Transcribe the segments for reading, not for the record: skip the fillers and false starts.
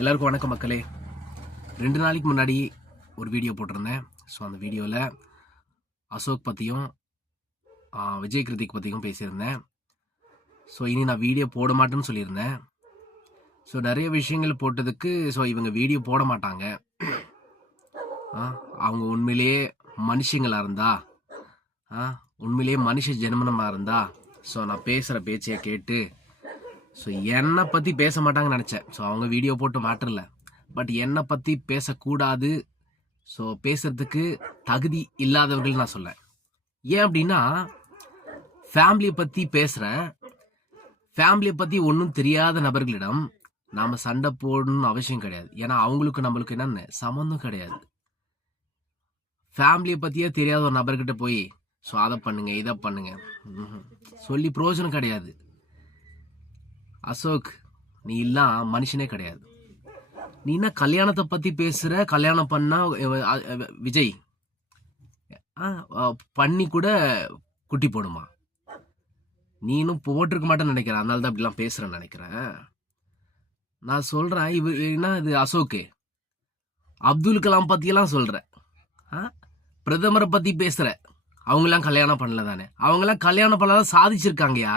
எல்லாருக்கும் வணக்கம் மக்களே. 2 நாளைக்கு முன்னாடி ஒரு வீடியோ போட்டிருந்தேன். ஸோ அந்த வீடியோவில் அசோக் பற்றியும் விஜய் கிருத்திக் பற்றியும் பேசியிருந்தேன். ஸோ இனி நான் வீடியோ போட மாட்டேன்னு சொல்லியிருந்தேன். ஸோ நிறைய விஷயங்கள் போட்டதுக்கு இவங்க வீடியோ போட மாட்டாங்க. அவங்க உண்மையிலேயே மனுஷங்களாக இருந்தா, உண்மையிலேயே மனுஷ ஜென்மனமாக இருந்தா, ஸோ நான் பேசுகிற பேச்சையை கேட்டு என்னை பற்றி பேச மாட்டாங்கன்னு நினச்சேன். அவங்க வீடியோ போட்டு மாட்டல, பட் என்னை பற்றி பேசக்கூடாது, பேசுறதுக்கு தகுதி இல்லாதவர்கள் நான் சொல்லேன். ஏன் அப்படின்னா, ஃபேமிலியை பற்றி பேசுகிறேன். ஃபேமிலியை பற்றி ஒன்றும் தெரியாத நபர்களிடம் நாம் சண்டை போடணும்னு அவசியம் கிடையாது. ஏன்னா அவங்களுக்கு நம்மளுக்கு என்னென்ன சம்மந்தம் கிடையாது. ஃபேமிலியை பற்றியே தெரியாத ஒரு நபர்கிட்ட போய் அதை பண்ணுங்க இதை பண்ணுங்க சொல்லி பிரயோஜனம் கிடையாது. அசோக், நீ எல்லாம் மனுஷனே கிடையாது. நீ என்ன கல்யாணத்தை பற்றி பேசுகிற? கல்யாணம் பண்ணா விஜய் பண்ணி கூட குட்டி போடுமா? நீனும் போட்டிருக்க மாட்டேன்னு நினைக்கிறேன், அதனால தான் அப்படிலாம் பேசுகிறேன்னு நினைக்கிறேன். நான் சொல்கிறேன், என்ன இது அசோக்கு, அப்துல் கலாம் பற்றியெல்லாம் சொல்கிறேன், பிரதமரை பற்றி பேசுகிற. அவங்களாம் கல்யாணம் பண்ணல தானே? அவங்களாம் கல்யாணம் பண்ணலாம் சாதிச்சிருக்காங்கயா.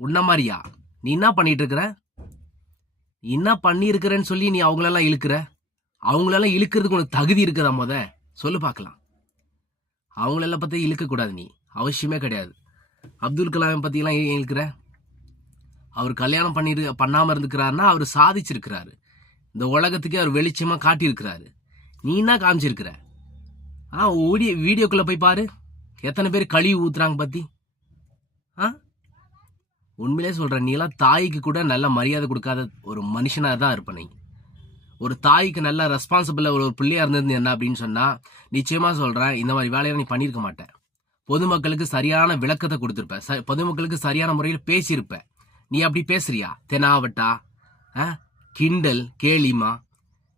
உன்ன மாதிரியா? நீ என்ன பண்ணிட்டு இருக்கிற? என்ன பண்ணியிருக்கிறன்னு சொல்லி நீ அவங்களெல்லாம் இழுக்கிற? அவங்களெல்லாம் இழுக்கிறதுக்கு உனக்கு தகுதி இருக்குதா? சொல்லு பார்க்கலாம். அவங்களெல்லாம் பற்றி இழுக்கக்கூடாது, நீ அவசியமே கிடையாது. அப்துல் கலாம் பற்றியெல்லாம் ஏன் இழுக்கிற? அவர் கல்யாணம் பண்ணாமல் இருந்துக்கிறாருன்னா அவர் சாதிச்சிருக்கிறாரு. இந்த உலகத்துக்கே அவர் வெளிச்சமாக காட்டியிருக்கிறாரு. நீ என்ன காமிச்சிருக்கிற? வீடியோக்குள்ளே போய் பாரு, எத்தனை பேர் கழிவு ஊத்துறாங்க பற்றி. உண்மையிலே சொல்கிறேன், நீ எல்லாம் தாய்க்கு கூட நல்ல மரியாதை கொடுக்காத ஒரு மனுஷனாக தான் இருப்ப. நீ ஒரு தாய்க்கு நல்ல ரெஸ்பான்சிபிளாக ஒரு பிள்ளையாக இருந்தது என்ன அப்படின்னு சொன்னால், நிச்சயமாக சொல்கிறேன், இந்த மாதிரி வேலையை நீ பண்ணியிருக்க மாட்டேன். பொதுமக்களுக்கு சரியான விளக்கத்தை கொடுத்துருப்ப, பொதுமக்களுக்கு சரியான முறையில் பேசியிருப்ப. நீ அப்படி பேசுறியா? தெனாவட்டா, கிண்டல், கேலிமா,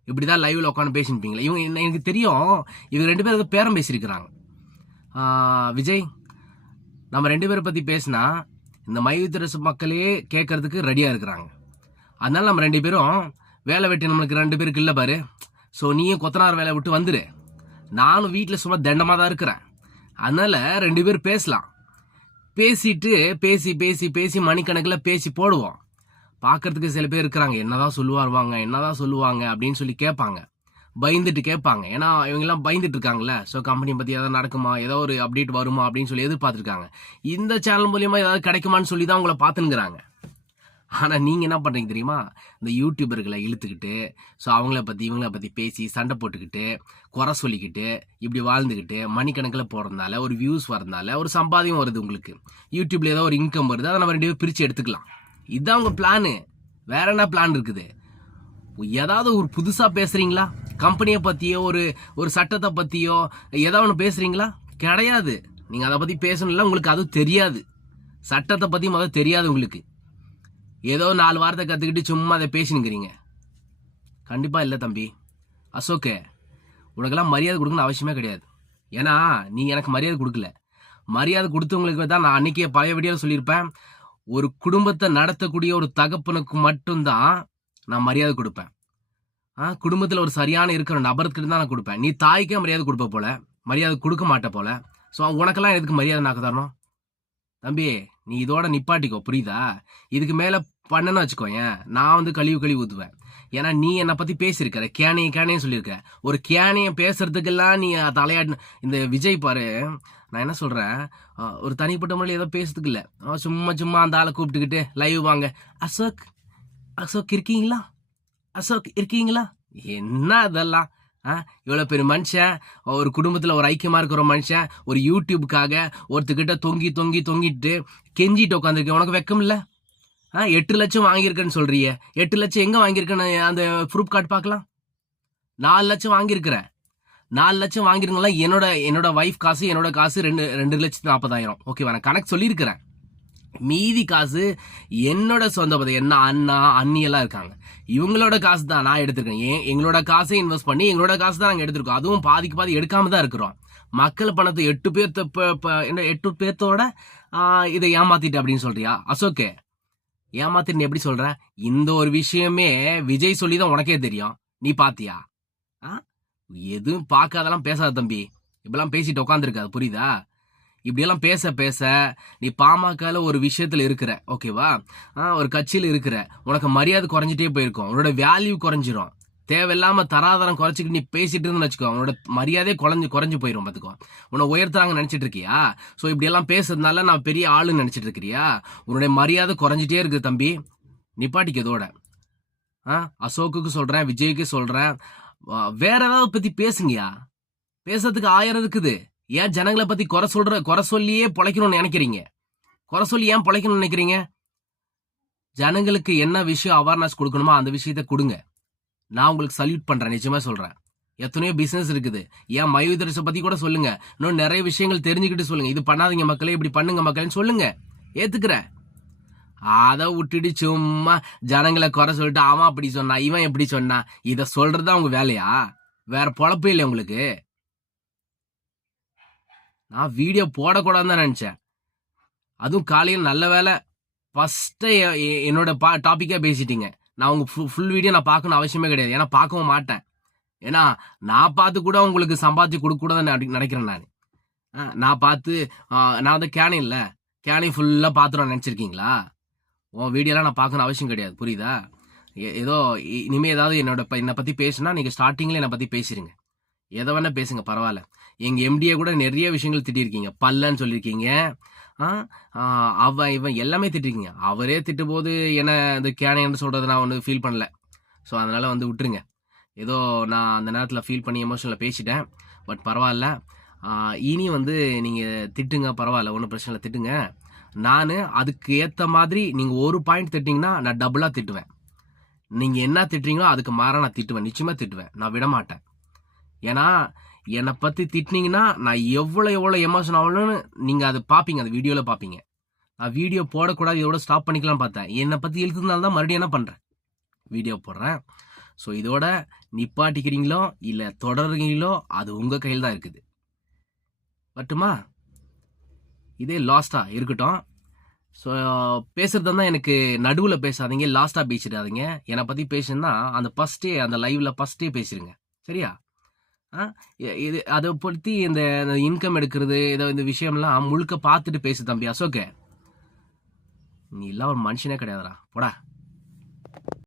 இப்படி தான் லைவில் உட்காந்து பேசியிருப்பீங்களா? இவங்க எனக்கு தெரியும், இவங்க 2 பேரும் பேரம் பேசியிருக்கிறாங்க. விஜய், நம்ம 2 பேரை பற்றி பேசினா இந்த மையத்திரசு மக்களே கேட்கறதுக்கு ரெடியாக இருக்கிறாங்க. அதனால நம்ம 2 பேரும் வேலை வெட்டி நம்மளுக்கு 2 பேருக்கு இல்லை பாரு. நீயும் கொத்தனார் வேலை விட்டு வந்துடு, நானும் வீட்டில் சும்மா தண்டமாக தான் இருக்கிறேன். அதனால 2 பேர் பேசலாம். பேசிட்டு பேசி பேசி பேசி மணிக்கணக்கில் பேசி போடுவோம். பார்க்கறதுக்கு சில பேர் இருக்கிறாங்க, என்னதான் சொல்லுவாங்க அப்படின்னு சொல்லி கேட்பாங்க, பயந்துட்டு கேட்பாங்க. ஏன்னா இவங்கெல்லாம் பயந்துட்டு இருக்காங்கல்ல. கம்பெனி பற்றி ஏதாவது நடக்குமா, ஏதோ ஒரு அப்டேட் வருமா அப்படின்னு சொல்லி எதிர்பார்த்துருக்காங்க. இந்த சேனல் மூலியமாக ஏதாவது கிடைக்குமான்னு சொல்லி தான் உங்களை பார்த்துங்கிறாங்க. ஆனால் நீங்கள் என்ன பண்ணுறீங்க தெரியுமா? இந்த யூடியூபர்களை இழுத்துக்கிட்டு அவங்கள பற்றி இவங்கள பற்றி பேசி சண்டை போட்டுக்கிட்டு குறை சொல்லிக்கிட்டு இப்படி வாழ்ந்துக்கிட்டு மணிக்கணக்கில் போகிறதுனால ஒரு வியூஸ் வரதுனால ஒரு சம்பாதியம் வருது. உங்களுக்கு யூடியூப்ல ஏதோ ஒரு இன்கம் வருது, அதை நம்ம 2 பேரும் பிரித்து எடுத்துக்கலாம். இதுதான் உங்கள் பிளானு. வேற என்ன பிளான் இருக்குது? ஏதாவது ஒரு புதுசாக பேசுகிறீங்களா? கம்பெனியை பற்றியோ ஒரு சட்டத்தை பற்றியோ ஏதாவது ஒன்று பேசுகிறீங்களா? கிடையாது. நீங்கள் அதை பற்றி பேசணும்ல, உங்களுக்கு அது தெரியாது. சட்டத்தை பற்றி முதல்ல தெரியாது உங்களுக்கு. ஏதோ 4 வார்த்தை கற்றுக்கிட்டு சும்மா அதை பேசினுக்கிறீங்க. கண்டிப்பாக இல்லை தம்பி. அசோக்கே, உனக்கெல்லாம் மரியாதை கொடுக்கணும்னு அவசியமே கிடையாது. ஏன்னா நீ எனக்கு மரியாதை கொடுக்கல. மரியாதை கொடுத்தவங்களுக்கு தான் நான் அன்றைக்கே பழைய வீடியோ சொல்லியிருப்பேன், ஒரு குடும்பத்தை நடத்தக்கூடிய ஒரு தகப்பனுக்கு மட்டும்தான் நான் மரியாதை கொடுப்பேன். குடும்பத்தில் ஒரு சரியான இருக்கிற நபர்கிட்ட தான் நான் கொடுப்பேன். நீ தாய்க்கே மரியாதை கொடுப்ப போல, மரியாதை கொடுக்க மாட்ட போல. உனக்கெல்லாம் எதுக்கு மரியாதை நாக்க தரணும்? தம்பி, நீ இதோட நிப்பாட்டிக்கோ, புரியுதா? இதுக்கு மேலே பண்ணன்னு வச்சுக்கோ, நான் கழிவு ஊற்றுவேன். ஏன்னா நீ என்னை பற்றி பேசியிருக்கிற, கேனையும் சொல்லியிருக்க. ஒரு கேனையை பேசுறதுக்கெல்லாம் நீ தலையாட்டு. இந்த விஜய் பாரு, நான் என்ன சொல்கிறேன், ஒரு தனிப்பட்ட முறையில் ஏதோ பேசுறதுக்கு இல்லை, சும்மா அந்த ஆளை கூப்பிட்டுக்கிட்டு லைவ் வாங்க, அசோக் இருக்கீங்களா? என்ன அதெல்லாம்? இவ்வளோ பெரிய மனுஷன், ஒரு குடும்பத்தில் ஒரு ஐக்கியமாக இருக்கிற மனுஷன், ஒரு யூடியூபுக்காக ஒருத்தர்கிட்ட தொங்கிட்டு கெஞ்சிட்டு உட்காந்துருக்கேன். உனக்கு வெக்கம் இல்லை? 8 லட்சம் வாங்கியிருக்கேன்னு சொல்றிய. 8 லட்சம் எங்கே வாங்கியிருக்கேன்னு அந்த ப்ரூஃப் கார்டு பார்க்கலாம். 4 லட்சம் வாங்கியிருக்கிறேன். 4 லட்சம் வாங்கிருங்களா? என்னோட வைஃப் காசு, என்னோட காசு 2,40,000. ஓகேவா? நான் கணக்கு சொல்லியிருக்கிறேன். மீதி காசு என்னோட சொந்த பதவி, என்ன அண்ணா அண்ணி எல்லாம் இருக்காங்க, இவங்களோட காசு தான் நான் எடுத்திருக்கேன். எங்களோட காசை இன்வெஸ்ட் பண்ணி எங்களோட காசு தான் நாங்கள் எடுத்திருக்கோம். அதுவும் பாதி எடுக்காம தான் இருக்கிறோம். மக்கள் பணத்தை 8 பேர்த்தோட இதை ஏமாத்திட்டு அப்படின்னு சொல்றியா? அசோக்கே, ஏமாத்திட்டு நீ எப்படி சொல்ற? இந்த ஒரு விஷயமே விஜய் சொல்லி தான் உனக்கே தெரியும். நீ பாத்தியா? ஆ? எதுவும் பார்க்காதெல்லாம் பேசாத தம்பி. இப்பெல்லாம் பேசிட்டு உட்காந்துருக்காது, புரியுதா? இப்படியெல்லாம் பேச பேச நீ பாமகல ஒரு விஷயத்துல இருக்கிற, ஓகேவா? ஒரு கட்சியில இருக்கிற, உனக்கு மரியாதை குறைஞ்சிட்டே போயிருக்கும். உன்னோட வேல்யூ குறைஞ்சிரும். தேவையில்லாம தராதரம் குறைச்சிக்கிட்டு நீ பேசிட்டு இருந்தேன்னு வச்சுக்கோ, உன்னோட மரியாதையே குறைஞ்சு போயிடும். பார்த்துக்கோ, உன்னை உயர்த்துறாங்க நினைச்சிட்டு இருக்கியா? ஸோ இப்படியெல்லாம் பேசுறதுனால நான் பெரிய ஆளுன்னு நினைச்சிட்டு இருக்கிறியா? உன்னுடைய மரியாதை குறைஞ்சிட்டே இருக்கு தம்பி. நிப்பாட்டிக்க இதோட. அசோக்குக்கு சொல்றேன், விஜய்க்கு சொல்றேன், வேற ஏதாவது பத்தி பேசுங்கயா. பேசுறதுக்கு 1000 இருக்குது. ஏன் ஜனங்களை பத்தி குறை சொல்லியே பொழைக்கணும்னு நினைக்கிறீங்க? குறை சொல்லி ஏன் பொழைக்கணும்னு நினைக்கிறீங்க? ஜனங்களுக்கு என்ன விஷயம் அவேர்னஸ் கொடுக்கணுமோ அந்த விஷயத்த கொடுங்க. நான் உங்களுக்கு சல்யூட் பண்றேன், நிச்சயமா சொல்றேன். எத்தனையோ பிசினஸ் இருக்குது. ஏன் மயூதரச பத்தி கூட சொல்லுங்க. இன்னும் நிறைய விஷயங்கள் தெரிஞ்சுக்கிட்டு சொல்லுங்க. இது பண்ணாதீங்க மக்களே, இப்படி பண்ணுங்க மக்கள்னு சொல்லுங்க. ஏத்துக்கிறேன். அதை விட்டுட்டு சும்மா ஜனங்களை குறை சொல்லிட்டு அவன் அப்படி சொன்னா இவன் எப்படி சொன்னா, இத சொல்றதா உங்க வேலையா? வேற பொழப்பே இல்லை உங்களுக்கு. நான் வீடியோ போடக்கூடாதுன்னு தான் நினைச்சேன். அதுவும் காலையில் நல்ல வேலை ஃபர்ஸ்ட் என்னோட டாபிக்கா பேசிட்டீங்க. நான் உங்க ஃபுல் வீடியோ நான் பார்க்கணும் அவசியமே கிடையாது. ஏன்னா பார்க்கவும் மாட்டேன். ஏன்னா நான் பார்த்து கூட உங்களுக்கு சம்பாதிச்சு கொடுக்க கூடாதுன்னு நினைக்கிறேன். நான் பார்த்து நான் வந்து கேனி ஃபுல்லா பார்த்துருவேன் நினைச்சிருக்கீங்களா? உன் வீடியோலாம் நான் பார்க்கணும் அவசியம் கிடையாது, புரியுதா? ஏதோ இனிமே ஏதாவது என்னை பத்தி பேசுனா நீங்க ஸ்டார்டிங்ல என்னை பத்தி பேசிருங்க. எதை வேணா பேசுங்க, பரவாயில்ல. எங்க எம்டியை கூட நிறைய விஷயங்கள் திட்டிருக்கீங்க. பல்லன்னு சொல்லியிருக்கீங்க. இவன் எல்லாமே திட்டிருக்கீங்க. அவரே திட்டும் போது என்ன இந்த கேனைன்னு சொல்றது நான் ஒன்று ஃபீல் பண்ணல. ஸோ அதனால வந்து விட்டுருங்க. ஏதோ நான் அந்த நேரத்தில் ஃபீல் பண்ணி எமோஷனில் பேசிட்டேன். பட் பரவாயில்ல. இனி வந்து நீங்கள் திட்டுங்க, பரவாயில்ல, ஒன்றும் பிரச்சனை இல்லை, திட்டுங்க. நான் அதுக்கு ஏற்ற மாதிரி நீங்கள் ஒரு பாயிண்ட் திட்டிங்கன்னா நான் டபுளாக திட்டுவேன். நீங்கள் என்ன திட்டுறீங்களோ அதுக்கு மாற நான் திட்டுவேன், நிச்சயமாக திட்டுவேன். நான் விட மாட்டேன். ஏன்னா என்னை பற்றி திட்டினீங்கன்னா நான் எவ்வளோ எமோஷன் ஆகணும்னு நீங்கள் அதை பார்ப்பீங்க, அந்த வீடியோவில் பார்ப்பீங்க. நான் வீடியோ போடக்கூடாது, இதோட ஸ்டாப் பண்ணிக்கலாம் பார்த்தேன். என்னை பற்றி இழுத்ததுனால தான் மறுபடியும் என்ன பண்ணுறேன், வீடியோ போடுறேன். ஸோ இதோட நிப்பாட்டிக்கிறீங்களோ இல்லை தொடர்றீங்களோ அது உங்கள் கையில் தான் இருக்குது. பட்டுமா? இதே லாஸ்ட்டாக இருக்கட்டும். ஸோ பேசுறது தான் எனக்கு நடுவில் பேசாதீங்க, லாஸ்ட்டாக பேசிடாதீங்க. என்னை பற்றி பேசுனா அந்த அந்த லைவில் ஃபஸ்ட்டே பேசிடுங்க, சரியா? இது அதை பற்றி இந்த இன்கம் எடுக்கிறது இந்த விஷயம்லாம் முழுக்க பார்த்துட்டு பேசு தம்பி அசோக்கு. நீ எல்லாம் ஒரு மனுஷனே கிடையாதுடா, போடா.